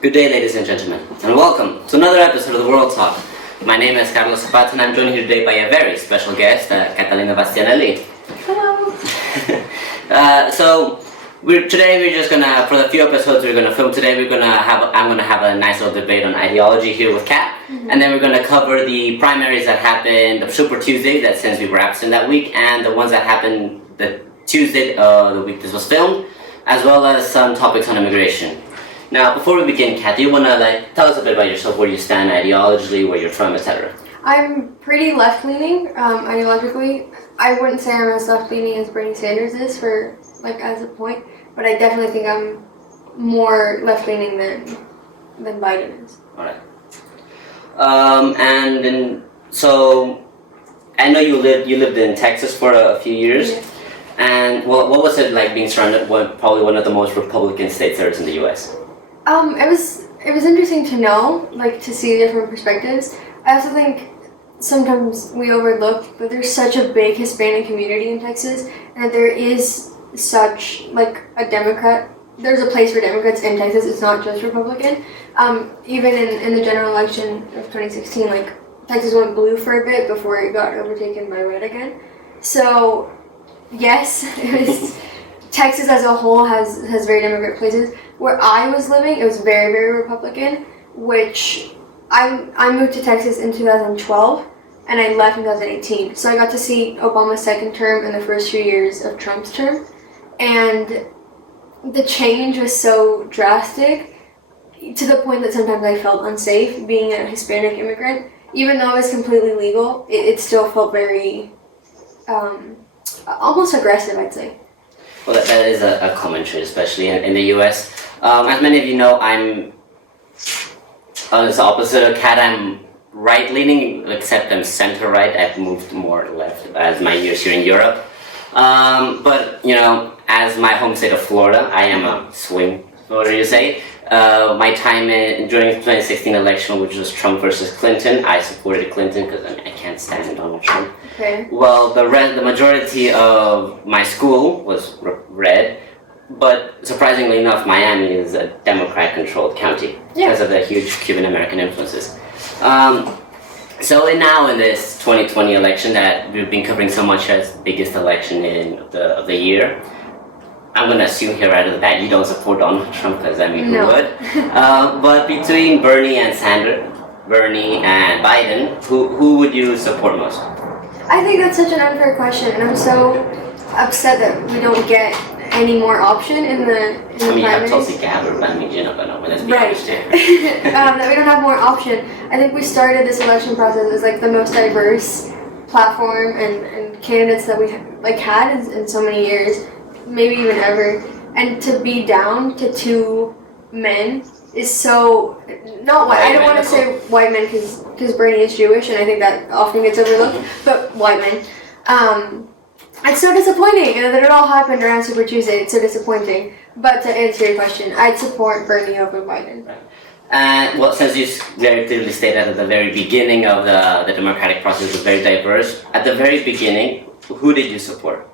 Good day, ladies and gentlemen, and welcome to another episode of the World Talk. My name is Carlos Zapata, and I'm joined here today by a very special guest, Catalina Bastianelli. Hello. Today we're just gonna, for the few episodes we're gonna film today, I'm gonna have a nice little debate on ideology here with Kat, and then we're gonna cover the primaries that happened, the Super Tuesday, that since we were absent that week, and the ones that happened the Tuesday, the week this was filmed, as well as some topics on immigration. Now, before we begin, Kat, do you wanna tell us a bit about yourself, where you stand ideologically, where you're from, etc.? I'm pretty left-leaning, ideologically. I wouldn't say I'm as left-leaning as Bernie Sanders is as a point, but I definitely think I'm more left-leaning than Biden is. Alright. So I know you lived in Texas for a few years, Yeah. and what was it like being surrounded by probably one of the most Republican states there is in the U.S.? It was interesting to know, to see different perspectives. I also think sometimes we overlook that there's such a big Hispanic community in Texas, and that there is such a Democrat. There's a place for Democrats in Texas. It's not just Republican. Even in the general election of 2016, Texas went blue for a bit before it got overtaken by red again. So yes, it was. Texas as a whole has very Democrat places. Where I was living, it was very, very Republican, which I moved to Texas in 2012, and I left in 2018. So I got to see Obama's second term and the first few years of Trump's term, and the change was so drastic to the point that sometimes I felt unsafe being a Hispanic immigrant. Even though it was completely legal, it still felt very, almost aggressive, I'd say. Well, that is a common trait, especially in the U.S. As many of you know, I'm on the opposite of Kat. I'm right-leaning, except I'm center-right. I've moved more left as my years here in Europe. But, as my home state of Florida, I am a swing voter, you say. My time during the 2016 election, which was Trump versus Clinton, I supported Clinton because I can't stand Donald Trump. Okay. Well, the majority of my school was red, but surprisingly enough, Miami is a Democrat-controlled county because of the huge Cuban-American influences. So now in this 2020 election that we've been covering so much as the biggest election of the year, I'm going to assume here right out of the bat you don't support Donald Trump because who would? But between Bernie and Biden, who would you support most? I think that's such an unfair question, and I'm so upset that we don't get any more option in the you have primaries. Tulsi Gabbard, but you're not going to win. Let's be Right. honest here. That we don't have more option. I think we started this election process as the most diverse platform and candidates that we had in so many years, maybe even ever. And to be down to two men is so not white. I don't want to say white men because Bernie is Jewish, and I think that often gets overlooked. But white men, it's so disappointing, and that it all happened around Super Tuesday. It's so disappointing. But to answer your question, I'd support Bernie over Biden. Right. Since you very clearly stated at the very beginning of the democratic process was very diverse, at the very beginning, who did you support?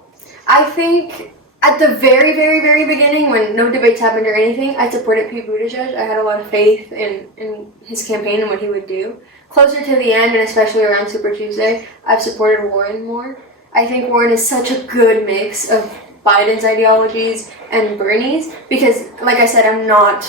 I think at the very, very, very beginning, when no debates happened or anything, I supported Pete Buttigieg. I had a lot of faith in his campaign and what he would do. Closer to the end, and especially around Super Tuesday, I've supported Warren more. I think Warren is such a good mix of Biden's ideologies and Bernie's, because, like I said, I'm not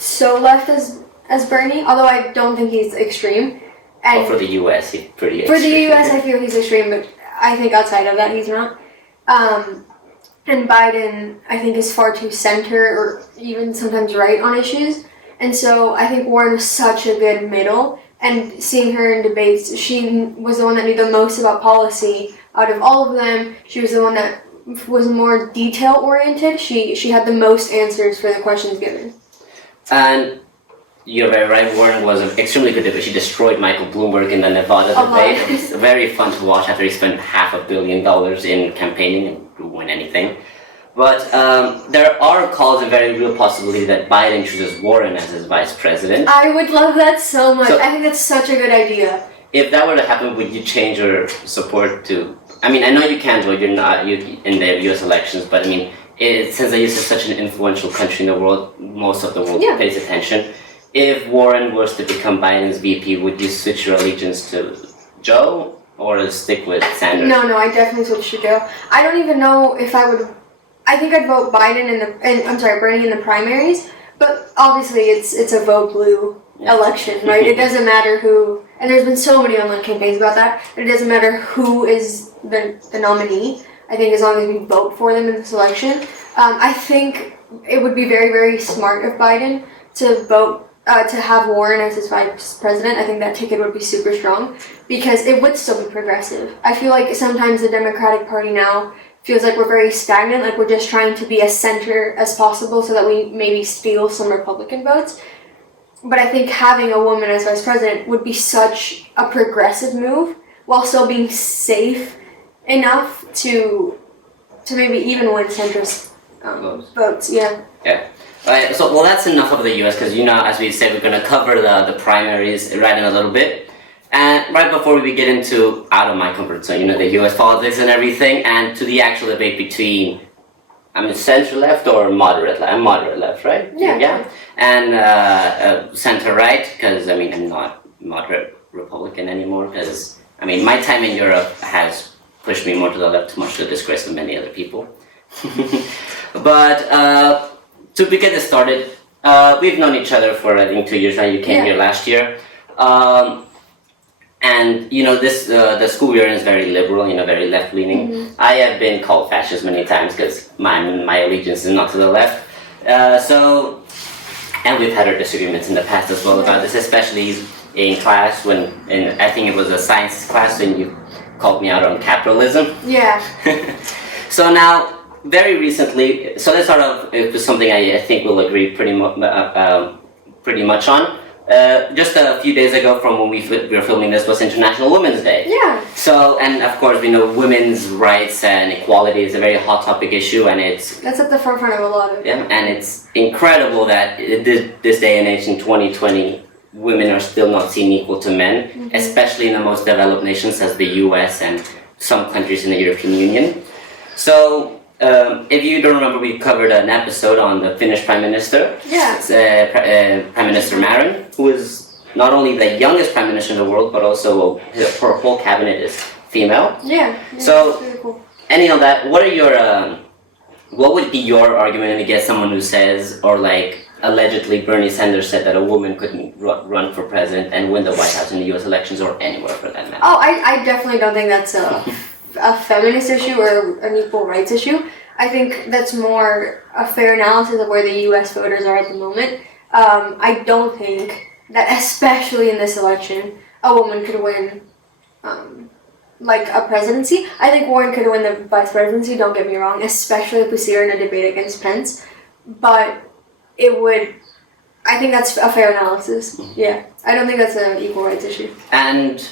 so left as Bernie, although I don't think he's extreme. And for the U.S., he's pretty extreme. For the extreme. U.S., I feel he's extreme, but I think outside of that, he's not. And Biden, I think, is far too center or even sometimes right on issues. And so I think Warren was such a good middle. And seeing her in debates, she was the one that knew the most about policy out of all of them. She was the one that was more detail-oriented. She had the most answers for the questions given. And you're very right, Warren was an extremely good debate. She destroyed Michael Bloomberg in the Nevada debate. It was very fun to watch after he spent $500 million in campaigning and didn't win anything. But there are calls and very real possibility that Biden chooses Warren as his vice president. I would love that so much. I think that's such a good idea. If that were to happen, would you change your support to... I know you can't vote, you're not in the U.S. elections, but since the US is such an influential country in the world, most of the world Yeah. pays attention. If Warren was to become Biden's VP, would you switch your allegiance to Joe or stick with Sanders? No, I definitely switch to Joe. I don't even know if I would. I think I'd vote Biden Bernie in the primaries. But obviously, it's a vote blue election, right? It doesn't matter who. And there's been so many online campaigns about that. It doesn't matter who is the nominee. I think as long as we vote for them in this election, I think it would be very, very smart of Biden to vote. To have Warren as his vice president. I think that ticket would be super strong because it would still be progressive. I feel like sometimes the Democratic Party now feels like we're very stagnant, like we're just trying to be as center as possible so that we maybe steal some Republican votes. But I think having a woman as vice president would be such a progressive move while still being safe enough to maybe even win centrist votes. Yeah. Alright, so well, that's enough of the U.S. because as we said, we're going to cover the primaries right in a little bit. And right before we get into out of my comfort zone, the U.S. politics and everything, and to the actual debate between, center left or moderate left? I'm moderate left, right? Yeah. And center right, because I'm not moderate Republican anymore. Because my time in Europe has pushed me more to the left, much to the disgrace of many other people. But to get this started, we've known each other for I think 2 years now. You came here last year. And this the school we're in is very liberal, very left leaning. Mm-hmm. I have been called fascist many times because my allegiance is not to the left. And we've had our disagreements in the past as well about this, especially in class and I think it was a science class when you called me out on capitalism. Yeah. So now, very recently, so that's it was something I think we'll agree pretty much on. Just a few days ago from when we were filming this was International Women's Day. Yeah. So, and of course we know women's rights and equality is a very hot topic issue, and that's at the forefront of a lot of. Yeah, and it's incredible that this day and age in 2020, women are still not seen equal to men, especially in the most developed nations as the US and some countries in the European Union. So, if you don't remember, we covered an episode on the Finnish Prime Minister. Yeah. Prime Minister Marin, who is not only the youngest Prime Minister in the world, but also her whole cabinet is female. Yeah. So, really cool. any on that, what would be your argument against someone who says, or like allegedly Bernie Sanders said that a woman couldn't run for president and win the White House in the U.S. elections or anywhere for that matter? Oh, I definitely don't think that's a feminist issue or an equal rights issue. I think that's more a fair analysis of where the U.S. voters are at the moment. I don't think that, especially in this election, a woman could win like a presidency. I think Warren could win the vice presidency, don't get me wrong, especially if we see her in a debate against Pence. But I think that's a fair analysis. Yeah. I don't think that's an equal rights issue. And,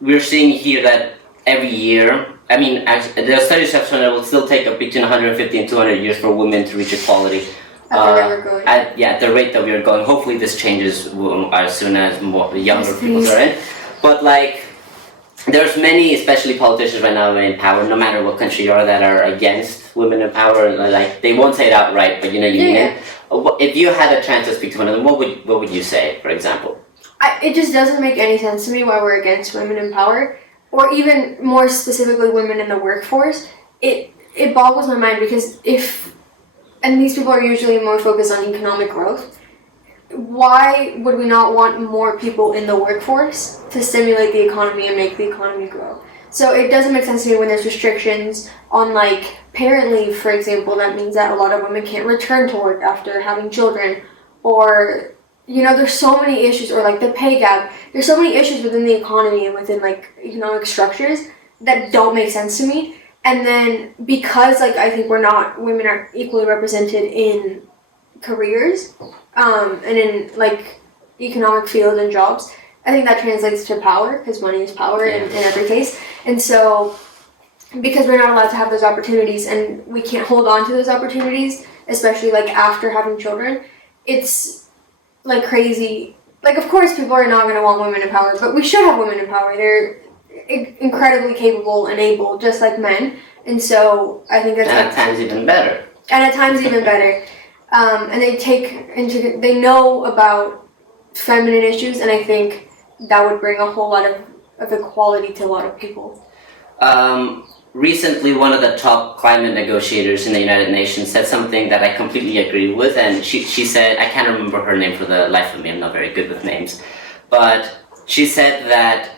we're seeing here that every year, the studies have shown that it will still take between 150 and 200 years for women to reach equality. At the rate we're going. At the rate that we are going. Hopefully this changes as soon as more younger people are in. But there's many, especially politicians right now in power, no matter what country you are, that are against women in power. They won't say it outright, but you mean it. If you had a chance to speak to one of them, what would you say, for example? It just doesn't make any sense to me why we're against women in power, or even more specifically women in the workforce. It boggles my mind because and these people are usually more focused on economic growth, why would we not want more people in the workforce to stimulate the economy and make the economy grow? So it doesn't make sense to me when there's restrictions on parent leave, for example. That means that a lot of women can't return to work after having children, or there's so many issues, or the pay gap. There's so many issues within the economy and within economic structures that don't make sense to me. And then because I think women are equally represented in careers and in economic fields and jobs, I think that translates to power, because money is power in every case. And so because we're not allowed to have those opportunities and we can't hold on to those opportunities, especially after having children, it's crazy. Of course people are not going to want women in power, but we should have women in power. They're incredibly capable and able, just like men. And so I think that's... And at times even better. And at times even better. And they know about feminine issues, and I think that would bring a whole lot of equality to a lot of people. Recently, one of the top climate negotiators in the United Nations said something that I completely agree with, and she said, I can't remember her name for the life of me, I'm not very good with names, but she said that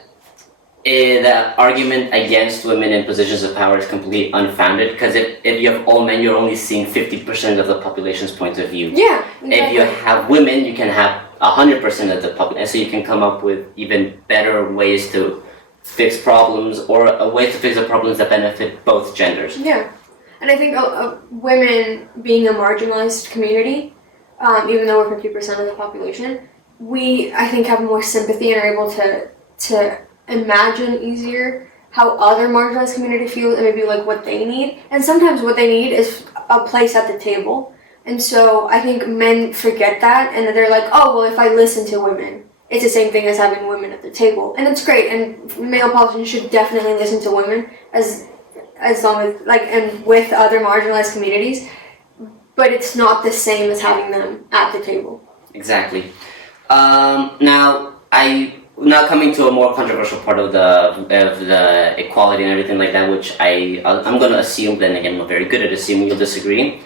the argument against women in positions of power is completely unfounded, because if you have all men, you're only seeing 50% of the population's point of view. Yeah, exactly. If you have women, you can have 100% of the population, so you can come up with even better ways to fix problems, or a way to fix the problems that benefit both genders. Yeah, and I think women being a marginalized community, even though we're 50% of the population, we, I think, have more sympathy and are able to imagine easier how other marginalized communities feel and maybe like what they need. And sometimes what they need is a place at the table. And so I think men forget that, and they're like, oh, well, if I listen to women, it's the same thing as having women at the table. And it's great, and male politicians should definitely listen to women as long as, like, and with other marginalized communities, but it's not the same as having them at the table. Exactly. Now coming to a more controversial part of the equality and everything like that, which I'm going to assume, then again, I'm not very good at assuming you'll disagree.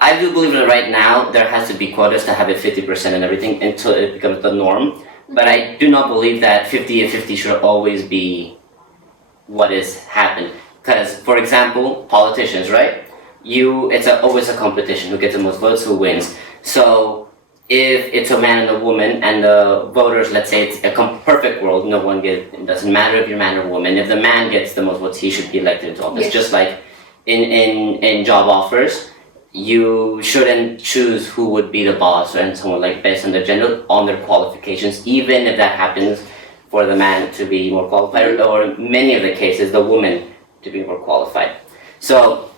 I do believe that right now there has to be quotas to have it 50% and everything until it becomes the norm. But I do not believe that 50 and 50 should always be what has happened. Because, for example, politicians, right? It's always a competition. Who gets the most votes, who wins. So if it's a man and a woman, and the voters, let's say it's a perfect world, it doesn't matter if you're man or woman. If the man gets the most votes, he should be elected into office. Yes. Just like in job offers. You shouldn't choose who would be the boss and someone like based on their gender, on their qualifications, even if that happens for the man to be more qualified, or many of the cases, the woman to be more qualified. So,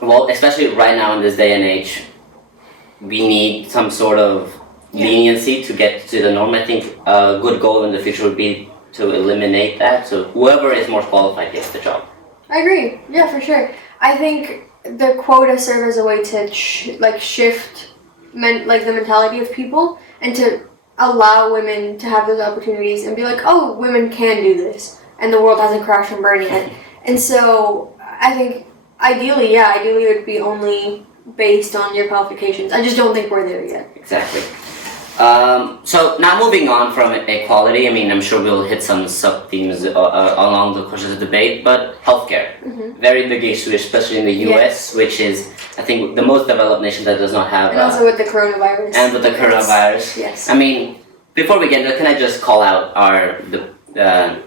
well, especially right now in this day and age, we need some sort of leniency to get to the norm. I think a good goal in the future would be to eliminate that, so whoever is more qualified gets the job. I agree, yeah, for sure. I think the quota serve as a way to shift the mentality of people, and to allow women to have those opportunities and be like, oh, women can do this, and the world hasn't crashed and burned yet. And so I think ideally it would be only based on your qualifications. I just don't think we're there yet. Exactly. So now moving on from equality, I mean, I'm sure we'll hit some sub-themes along the course of the debate, but healthcare. Mm-hmm. Very big issue, especially in the US, which is, I think, the most developed nation that does not have... And also with the coronavirus. And with the coronavirus. Yes. I mean, before we get into it, can I just call out the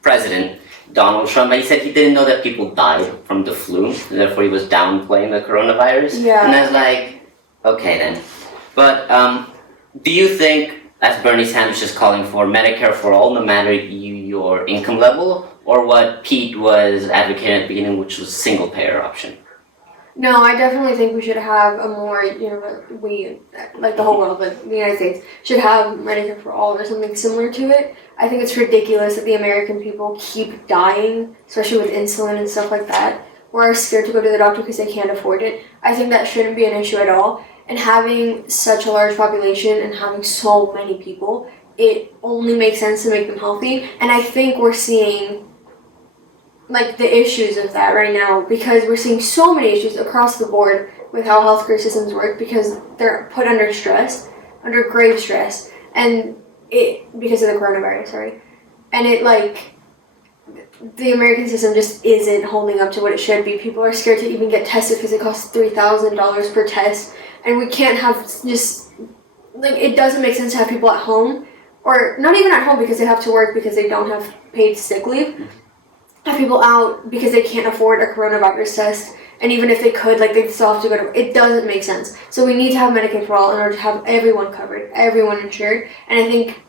president, Donald Trump? He said he didn't know that people died from the flu, and therefore he was downplaying the coronavirus. Yeah. And I was like, okay then. But... do you think, as Bernie Sanders is calling for, Medicare for all, no matter your income level, or what Pete was advocating at the beginning, which was single-payer option? No, I definitely think we should have a more, like the whole world, but the United States, should have Medicare for all or something similar to it. I think it's ridiculous that the American people keep dying, especially with insulin and stuff like that, or are scared to go to the doctor because they can't afford it. I think that shouldn't be an issue at all. And having such a large population and having so many people, it only makes sense to make them healthy. And I think we're seeing the issues of that right now, because we're seeing so many issues across the board with how healthcare systems work, because they're put under stress, under grave stress, and because of the coronavirus, sorry. And the American system just isn't holding up to what it should be. People are scared to even get tested because it costs $3,000 per test. And we can't have it doesn't make sense to have people at home, or not even at home because they have to work because they don't have paid sick leave. Have people out because they can't afford a coronavirus test, and even if they could, they still have to go to work. It doesn't make sense. So we need to have Medicaid for all in order to have everyone covered, everyone insured. And I think,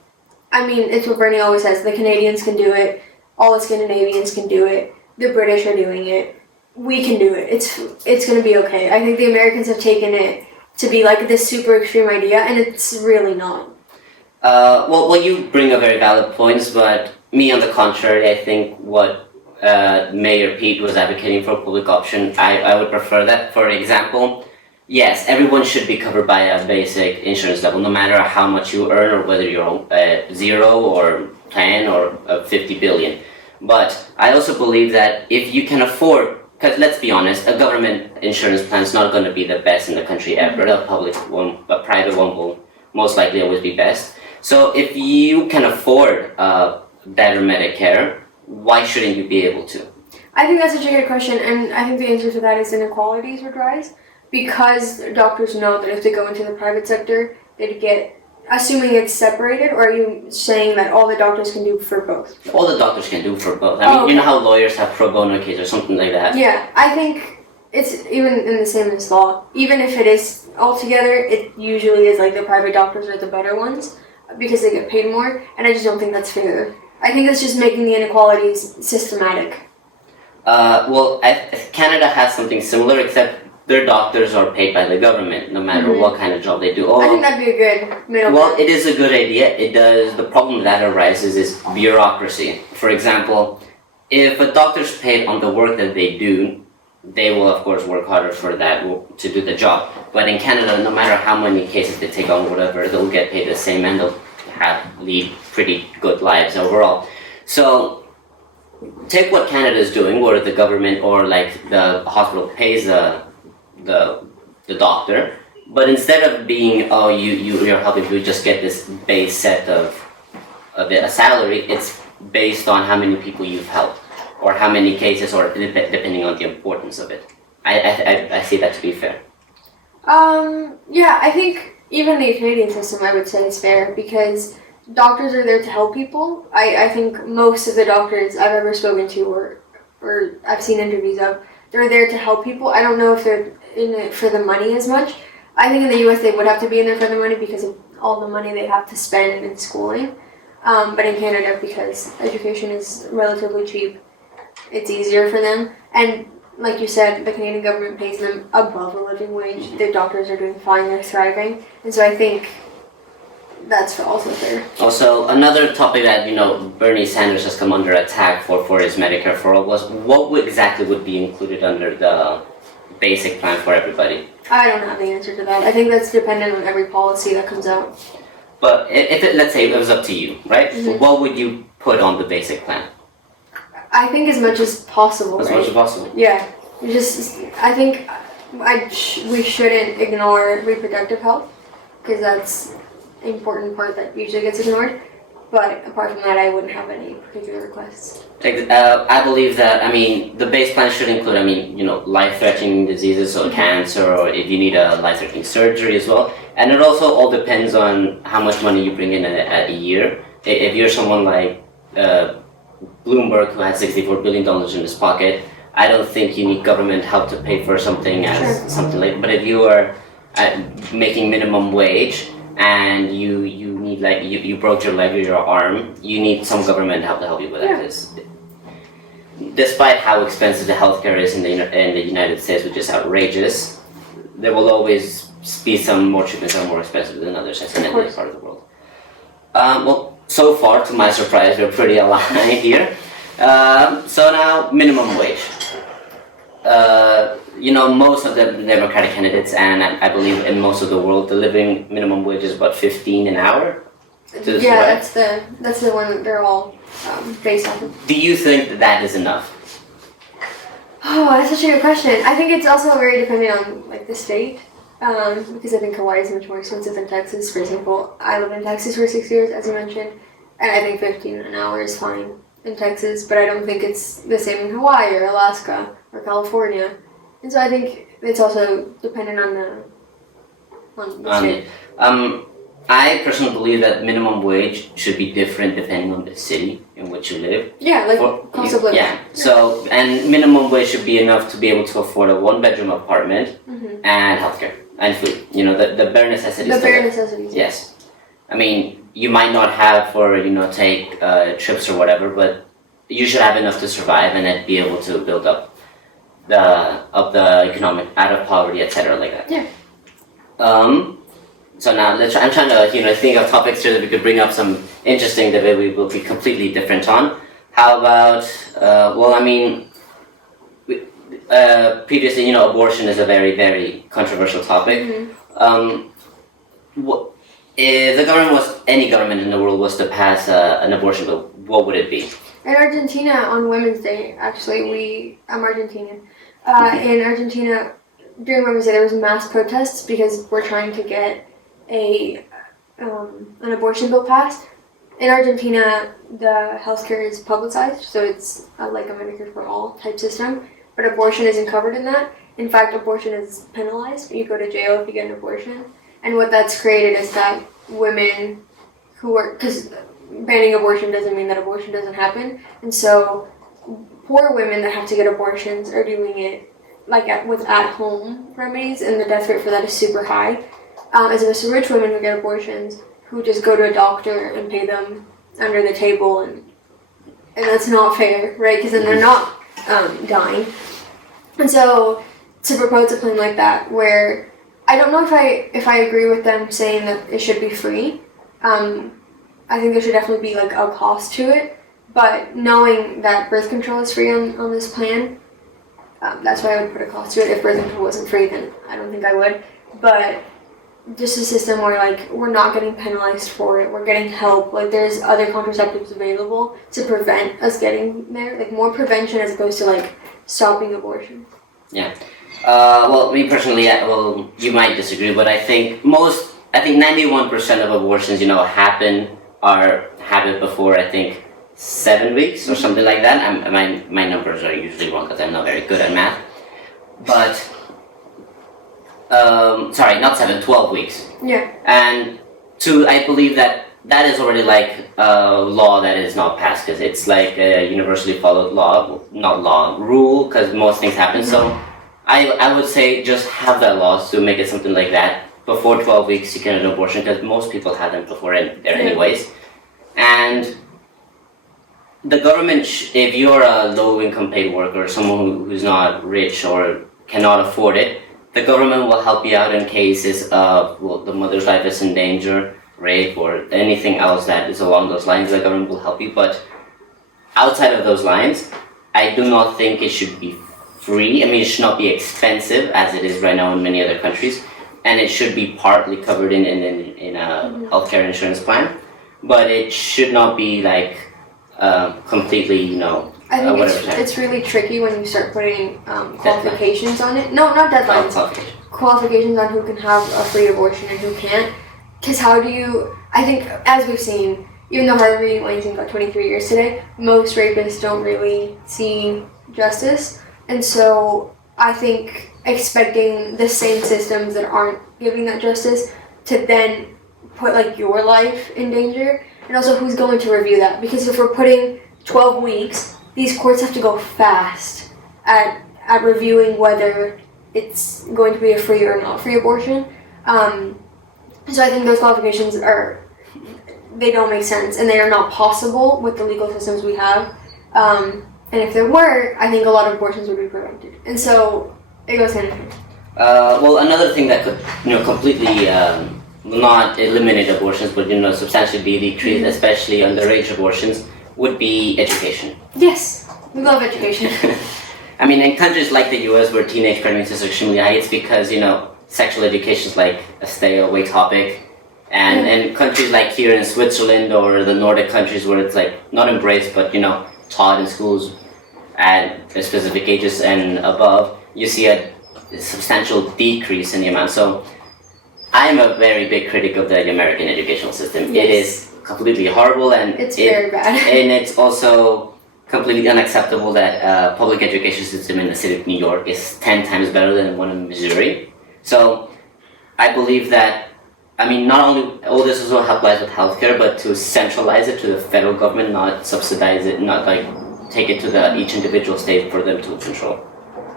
it's what Bernie always says, the Canadians can do it, all the Scandinavians can do it, the British are doing it, we can do it. It's going to be okay. I think the Americans have taken it to be this super extreme idea, and it's really not. Well, you bring up very valid points, but me, on the contrary, I think what Mayor Pete was advocating for a public option, I would prefer that. For example, yes, everyone should be covered by a basic insurance level, no matter how much you earn or whether you're 0 or 10 or 50 billion. But I also believe that if you can afford, because let's be honest, a government insurance plan is not going to be the best in the country ever. A public one, a private one will most likely always be best. So if you can afford better Medicare, why shouldn't you be able to? I think that's such a good question, and I think the answer to that is inequalities would rise, because doctors know that if they go into the private sector, they'd get, assuming it's separated, or are you saying that all the doctors can do for both? All the doctors can do for both. I mean, you know how lawyers have pro bono case or something like that? Yeah, I think it's even in the same as law. Even if it is all together, it usually is like the private doctors are the better ones because they get paid more, and I just don't think that's fair. I think that's just making the inequalities systematic. Canada has something similar, except their doctors are paid by the government, no matter what kind of job they do. I think that'd be a good middle ground. Well, it is a good idea. It does. The problem that arises is bureaucracy. For example, if a doctor's paid on the work that they do, they will of course work harder for that to do the job. But in Canada, no matter how many cases they take on, whatever, they'll get paid the same, and they'll lead pretty good lives overall. So take what Canada is doing, where the government or like the hospital pays the doctor, but instead of being you're helping to just get this base set of a salary, it's based on how many people you've helped or how many cases, or depending on the importance of it. I see that to be fair. Yeah, I think even the Canadian system, I would say, is fair, because doctors are there to help people. I think most of the doctors I've ever spoken to or I've seen interviews of, they're there to help people. I don't know if they're in it for the money as much. I think in the US they would have to be in there for the money because of all the money they have to spend in schooling. But in Canada, because education is relatively cheap, it's easier for them. And like you said, the Canadian government pays them above a living wage. The doctors are doing fine, they're thriving. And so I think that's also fair. Also, another topic that, Bernie Sanders has come under attack for his Medicare for All was what exactly would be included under the basic plan for everybody. I don't have the answer to that. I think that's dependent on every policy that comes out. But let's say it was up to you, right? Mm-hmm. What would you put on the basic plan? I think as much as possible. As much as possible? Yeah. I think we shouldn't ignore reproductive health, because that's an important part that usually gets ignored. But apart from that, I wouldn't have any particular requests. I believe that, the base plan should include, life-threatening diseases, so cancer, or if you need a life-threatening surgery as well. And it also all depends on how much money you bring in a year. If you're someone like Bloomberg, who has $64 billion in his pocket, I don't think you need government help to pay for something something like. But if you are making minimum wage and you need, like, you broke your leg or your arm, you need some government help to help you with that. Despite how expensive the healthcare is in the United States, which is outrageous, there will always be some more treatments that are more expensive than others in any part of the world. So far, to my surprise, we're pretty aligned here. So now, minimum wage. Most of the Democratic candidates, and I believe in most of the world, the living minimum wage is about $15 an hour. Yeah, that's the one that they're all based on. Do you think that is enough? Oh, that's such a good question. I think it's also very dependent on the state, because I think Hawaii is much more expensive than Texas. For example, I lived in Texas for 6 years, as you mentioned, and I think $15 an hour is fine in Texas, but I don't think it's the same in Hawaii or Alaska or California. And so I think it's also dependent on the state. I personally believe that minimum wage should be different depending on the city in which you live. Yeah, cost of living. Yeah. So, and minimum wage should be enough to be able to afford a one-bedroom apartment and healthcare and food. The bare necessities. The bare necessities. Yes. You might not have for, take trips or whatever, but you should have enough to survive and then be able to build up the economic, out of poverty, etc. like that. Yeah. So now I'm trying to think of topics here that we could bring up some interesting that we will be completely different on. How about, well, I mean, previously, abortion is a very, very controversial topic. What, if the government any government in the world was to pass an abortion bill, what would it be? In Argentina, on Women's Day, actually, I'm Argentinian. In Argentina, during Women's Day, there was mass protests because we're trying to get an abortion bill passed. In Argentina, the healthcare is publicized, so it's like a Medicare for all type system, but abortion isn't covered in that. In fact, abortion is penalized. You go to jail if you get an abortion. And what that's created is that women who are, because banning abortion doesn't mean that abortion doesn't happen, and so poor women that have to get abortions are doing it like with at-home remedies, and the death rate for that is super high. As opposed to rich women who get abortions, who just go to a doctor and pay them under the table, and that's not fair, right? Because then they're not dying. And so to propose a plan like that, where I don't know if I agree with them saying that it should be free. I think there should definitely be like a cost to it, but knowing that birth control is free on this plan, that's why I would put a cost to it. If birth control wasn't free, then I don't think I would. But just a system where like we're not getting penalized for it, we're getting help. Like there's other contraceptives available to prevent us getting there. Like more prevention as opposed to like stopping abortion. Yeah. Well, me personally, well, you might disagree, but I think 91% of abortions, happen before, I think, 7 weeks or something like that. My numbers are usually wrong because I'm not very good at math. But, sorry, not 7, 12 weeks. Yeah. And I believe that is already like a law that is not passed because it's like a universally followed law, rule, because most things happen. So I would say just have that law to make it something like that. Before 12 weeks you can have an abortion because most people have them before there anyways. And the government, if you're a low-income paid worker, someone who's not rich or cannot afford it, the government will help you out in cases of, the mother's life is in danger, rape, or anything else that is along those lines. The government will help you, but outside of those lines, I do not think it should be free. I mean, it should not be expensive as it is right now in many other countries, and it should be partly covered in a healthcare insurance plan, but it should not be like completely, I think it's really tricky when you start putting qualifications on it. No, not deadlines. Qualifications on who can have a free abortion and who can't. Because I think, as we've seen, even though Harvey Weinstein got 23 years today, most rapists don't really see justice. And so I think expecting the same systems that aren't giving that justice to then put like your life in danger, and also who's going to review that? Because if we're putting 12 weeks, these courts have to go fast at reviewing whether it's going to be a free or not free abortion. So I think those qualifications they don't make sense, and they are not possible with the legal systems we have. And if there were, I think a lot of abortions would be prevented. And so it goes hand in hand. Well, another thing that could, completely not eliminate abortions, but substantially be decreased, especially underage abortions, would be education. Yes, we love education. I mean, in countries like the U.S. where teenage pregnancies are extremely high, it's because sexual education is like a stay-away topic, and in countries like here in Switzerland or the Nordic countries where it's like not embraced but taught in schools at specific ages and above, you see a substantial decrease in the amount. So I'm a very big critic of the American educational system. Yes. It is completely horrible, and it's very bad. And it's also completely unacceptable that public education system in the city of New York is 10 times better than one in Missouri. So I believe that, not only all this also applies with healthcare, but to centralize it to the federal government, not subsidize it, not like take it to each individual state for them to control.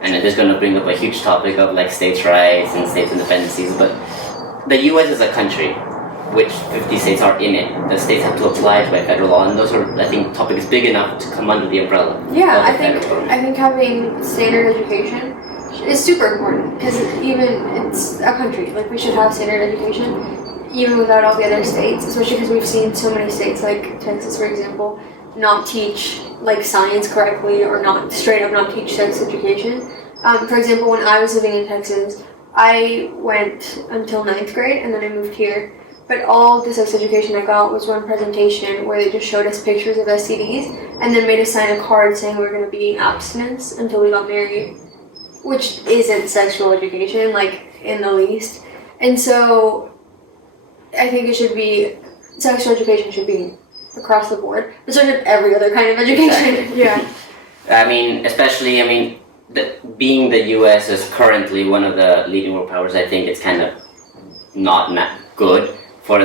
And it is going to bring up a huge topic of like states' rights and states' independencies, but the U.S. is a country which 50 states are in it. The states have to apply it by federal law, and those are, I think, topics big enough to come under the umbrella. Yeah, I think having standard education is super important, because it's a country. Like, we should have standard education even without all the other states, especially because we've seen so many states like Texas, for example, not teach like science correctly or not straight up not teach sex education. For example, when I was living in Texas, I went until 9th grade and then I moved here. But all the sex education I got was one presentation where they just showed us pictures of STDs and then made us sign a card saying we were going to be eating abstinence until we got married, which isn't sexual education, like, in the least. And so I think sexual education should be across the board, but so should every other kind of education. Yeah. Being the U.S. is currently one of the leading world powers, I think it's kind of not good for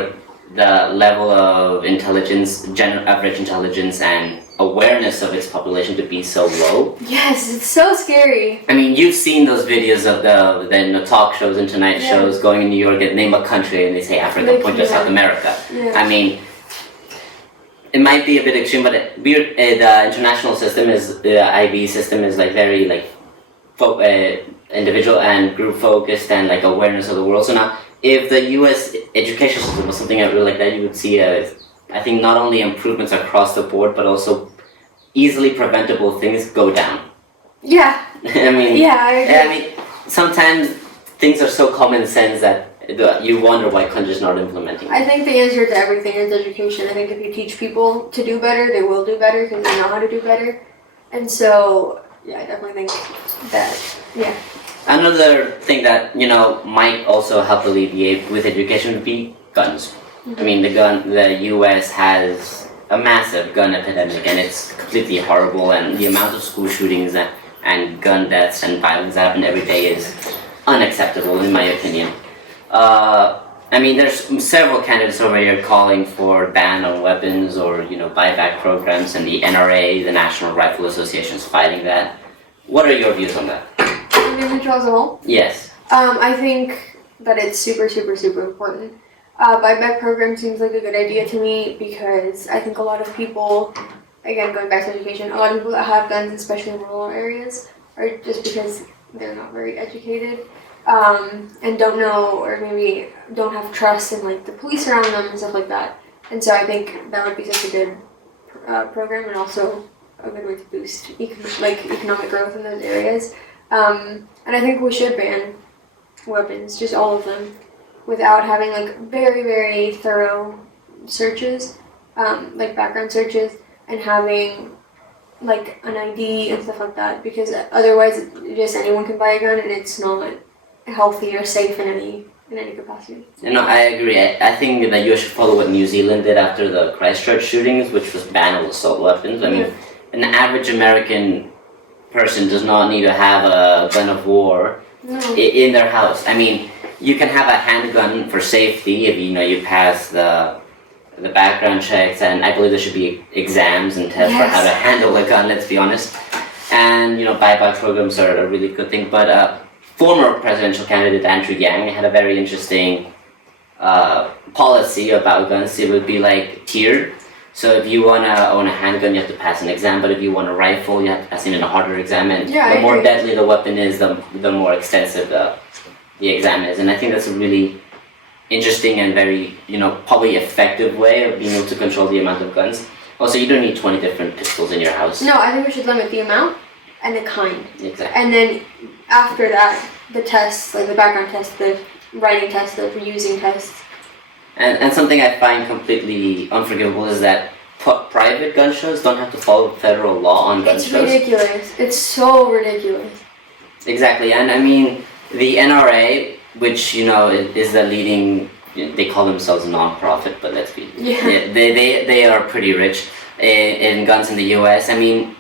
the level of intelligence, general average intelligence, and awareness of its population to be so low. Yes, it's so scary. I mean, you've seen those videos of the talk shows and tonight shows going in New York and name a country and they say Africa, point to South America. Yeah. I mean, it might be a bit extreme, but the international system the IB system is like very like individual and group focused and like awareness of the world. So now, if the U.S. education system was something really like that, you would see, I think, not only improvements across the board, but also easily preventable things go down. Yeah. I agree. I mean, sometimes things are so common sense that you wonder why countries not implementing it. I think the answer to everything is education. I think if you teach people to do better, they will do better because they know how to do better. And so, yeah, I definitely think that, yeah. Another thing that, might also help alleviate with education would be guns. Mm-hmm. I mean, the U.S. has a massive gun epidemic and it's completely horrible, and the amount of school shootings and gun deaths and violence that happen every day is unacceptable, in my opinion. There's several candidates over here calling for ban on weapons or, buyback programs, and the NRA, the National Rifle Association, is fighting that. What are your views on that? Individual as a whole? Yes. I think that it's super, super, super important. Buyback program seems like a good idea to me because I think a lot of people, again, going back to education, a lot of people that have guns, especially in rural areas, are just because they're not very educated and don't know, or maybe don't have trust in like the police around them and stuff like that. And so I think that would be such a good program, and also a good way to boost economic growth in those areas. And I think we should ban weapons, just all of them, without having like very, very thorough searches, like background searches, and having like an ID and stuff like that, because otherwise just anyone can buy a gun and it's not healthy or safe in any capacity. I agree. I think that you should follow what New Zealand did after the Christchurch shootings, which was ban all assault weapons. I mean, an average American person does not need to have a gun of war in their house. I mean, you can have a handgun for safety if you pass the background checks, and I believe there should be exams and tests for how to handle a gun, let's be honest. And buyback programs are a really good thing. But former presidential candidate Andrew Yang had a very interesting policy about guns. It would be like tiered. So if you want to own a handgun, you have to pass an exam, but if you want a rifle, you have to pass even a harder exam, and the more deadly the weapon is, the more extensive the exam is. And I think that's a really interesting and very, probably effective way of being able to control the amount of guns. Also, you don't need 20 different pistols in your house. No, I think we should limit the amount and the kind. Exactly. And then after that, the tests, like the background test, the writing test, the reusing test. And something I find completely unforgivable is that private gun shows don't have to follow federal law on gun shows. It's ridiculous. It's so ridiculous. Exactly, and I mean, the NRA, which, is the leading, they call themselves a non-profit, but let's be, they are pretty rich in guns in the US. I mean,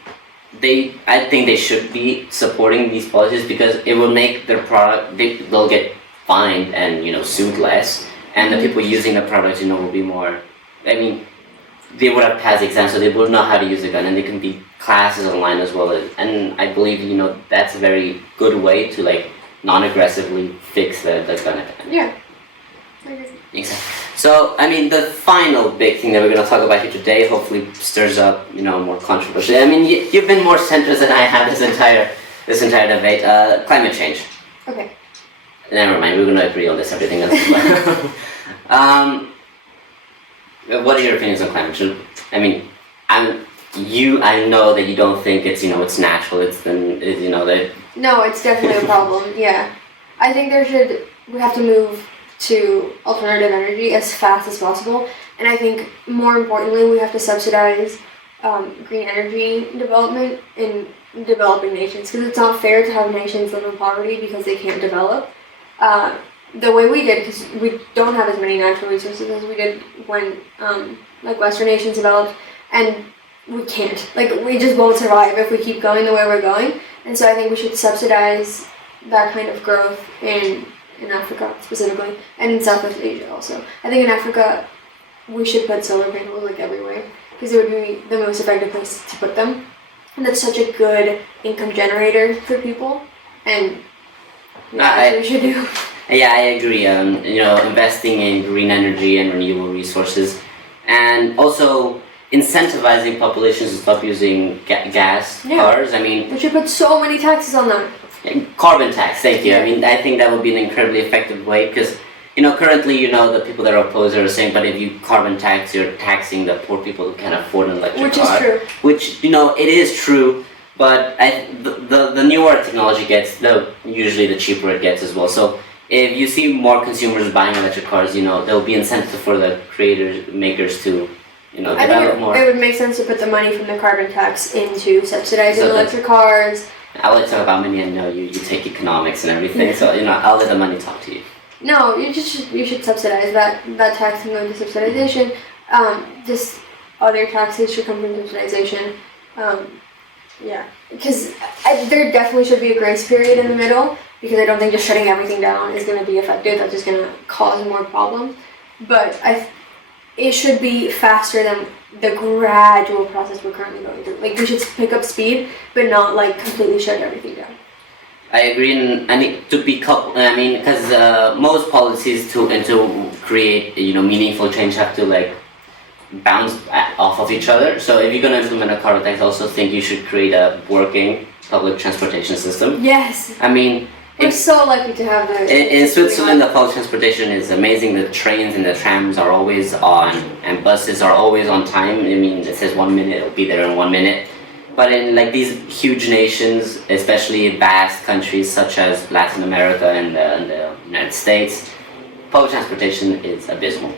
I think they should be supporting these policies because it will make their product, they'll get fined and, sued less. And the people using the product, will be more, I mean, they would have passed exams, so they would know how to use a gun, and there can be classes online as well. And I believe, that's a very good way to, non-aggressively fix the gun epidemic. Yeah. I agree. Exactly. So, I mean, the final big thing that we're going to talk about here today hopefully stirs up, more controversy. I mean, you've been more centrist than I have this entire debate. Climate change. Okay. Never mind, we're going to agree on this, everything else. What are your opinions on climate change? I mean, I know that you don't think it's it's natural. It's that. No, it's definitely a problem. Yeah, I think we have to move to alternative energy as fast as possible, and I think more importantly, we have to subsidize green energy development in developing nations, because it's not fair to have nations live in poverty because they can't develop. The way we did, because we don't have as many natural resources as we did when like Western nations developed, and we can't. Like, we just won't survive if we keep going the way we're going. And so I think we should subsidize that kind of growth in Africa specifically, and in Southeast Asia also. I think in Africa we should put solar panels like everywhere, because it would be the most effective place to put them. And that's such a good income generator for people, and that's what we should do. Yeah, I agree. Investing in green energy and renewable resources, and also incentivizing populations to stop using gas cars. I mean, we should put so many taxes on them. Carbon tax. Thank you. I mean, I think that would be an incredibly effective way, because currently, the people that are opposed are saying, but if you carbon tax, you're taxing the poor people who can't afford an electric car. Which is true. Which, it is true, but the newer technology gets, usually the cheaper it gets as well. So if you see more consumers buying electric cars, there'll be incentive for the makers to, develop more. It would make sense to put the money from the carbon tax into subsidizing electric cars. I'll let you talk about money. I know you take economics and everything, so I'll let the money talk to you. No, you should subsidize that tax and go into subsidization. Just other taxes should come from subsidization. Yeah, because there definitely should be a grace period in the middle, because I don't think just shutting everything down is going to be effective. That's just going to cause more problems. But it should be faster than the gradual process we're currently going through. Like, we should pick up speed, but not like completely shut everything down. I agree, and I need to be coupled. I mean, because most policies to create meaningful change have to bounce off of each other. So if you're gonna implement a carbon tax, I also think you should create a working public transportation system. Yes. I mean, we're so lucky to have the. In Switzerland, the public transportation is amazing. The trains and the trams are always on, and buses are always on time. I mean, it says 1 minute, it'll be there in 1 minute. But in these huge nations, especially vast countries such as Latin America and the United States, public transportation is abysmal.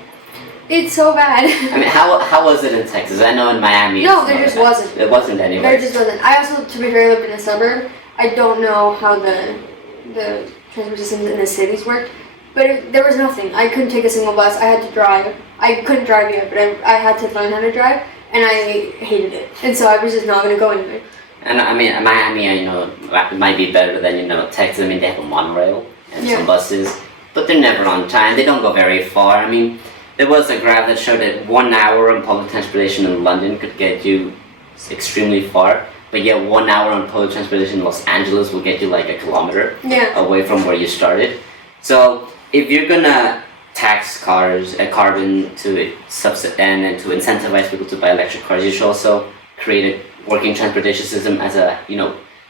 It's so bad. I mean, how was it in Texas? I know in Miami. No, there just wasn't. It wasn't anyway. There just wasn't. I also, to be fair, lived in a suburb. I don't know how the transport systems in the cities worked, but there was nothing. I couldn't take a single bus. I had to drive. I couldn't drive yet, but I had to learn how to drive. And I hated it, and so I was just not going to go anywhere. And I mean, Miami, it might be better than Texas. I mean, they have a monorail and some buses, but they're never on time. They don't go very far. I mean, there was a graph that showed that 1 hour in public transportation in London could get you extremely far, but yet 1 hour in public transportation in Los Angeles will get you a kilometer away from where you started. So if you're gonna tax cars and carbon to and then to incentivize people to buy electric cars, you should also create a working transportation system as a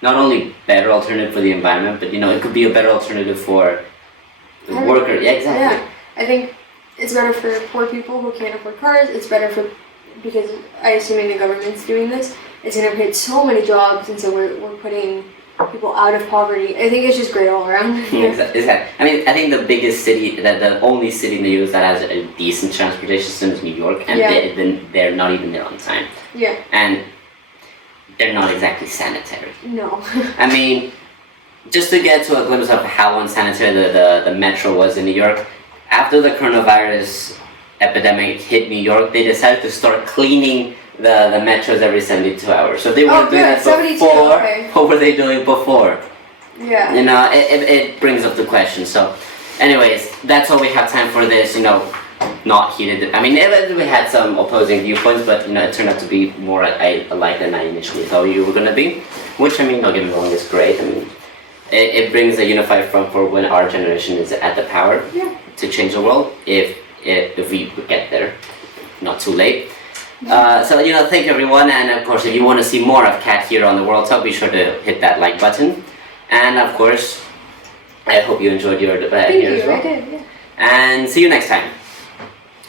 not only better alternative for the environment, but it could be a better alternative for the worker. Yeah, exactly. Yeah, I think it's better for poor people who can't afford cars. It's better because I assuming the government's doing this. It's going to create so many jobs, and so we're putting people out of poverty. I think it's just great all around. Exactly. I mean, I think the biggest city, the only city in the U.S. that has a decent transportation system is New York, and they're not even there on time. Yeah. And they're not exactly sanitary. No. I mean, just to get to a glimpse of how unsanitary the metro was in New York, after the coronavirus epidemic hit New York, they decided to start cleaning the metros every 72 hours. So they weren't doing that before. Okay. What were they doing before? Yeah. It brings up the question. So, anyways, that's all we have time for this. Not heated. I mean, we had some opposing viewpoints, but it turned out to be more alike than I initially thought you were gonna be. Which, I mean, don't get me wrong, is great. I mean, it brings a unified front for when our generation is at the power to change the world. If we get there, not too late. So thank you everyone, and of course if you want to see more of Kat here on the World Talk, be sure to hit that like button, and of course I hope you enjoyed your debate here as well. I did, yeah. And see you next time.